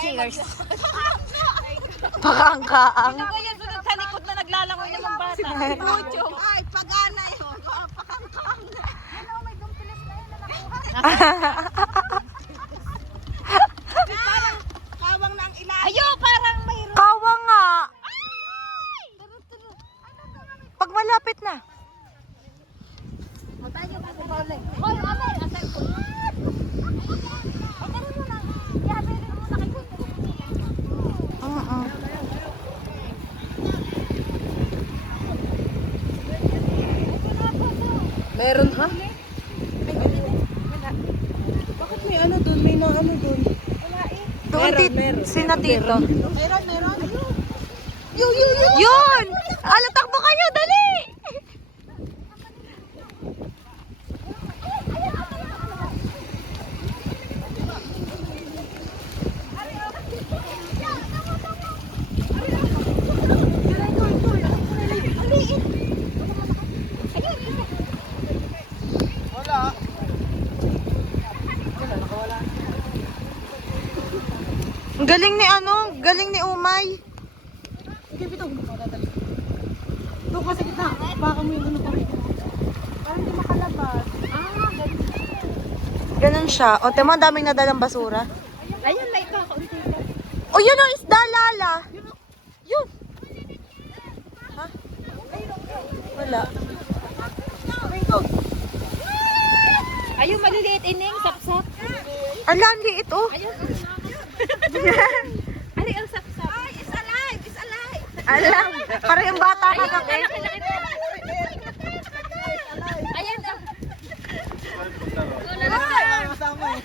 Cheers. Pakangkaang. Ano ba yan? Sunod sa likod na naglalangoy ng bata. Mucho. Ay, pagana yun. Pakangkang. Ano, may dumpilis na yun na nakuha. Parang kawang na ang ilalim. Ayo, parang mayroon. Kawa nga. Pag malapit na. Tayo ka sa bawling. Hoy, Amel, asan ko? Ay, ganun mo na. Yabe rin mo na kay Kunti. Meron ha? Bakit may ano dun? May mga ano dun? Doon sina tito. Meron. Yun! Ala, takbo kayo, dali! Ang galing ni galing ni Umay. Doon kasi kita. Baka mo yung ano pa. Parang di makalabas. Ganun siya. O, tema, daming nadalang basura. Ayun, may kakaunti ka. O, yun o, isda, Lala. Yun. Ha? Wala. Ayun, maliliit ining, sapsap. Ala, ang liit, oh. Ayun. Ari, ang sapsap. Ay, is alive! Is alive! Alam, para yung bata kagabi. Ayan, Ay, kasama eh.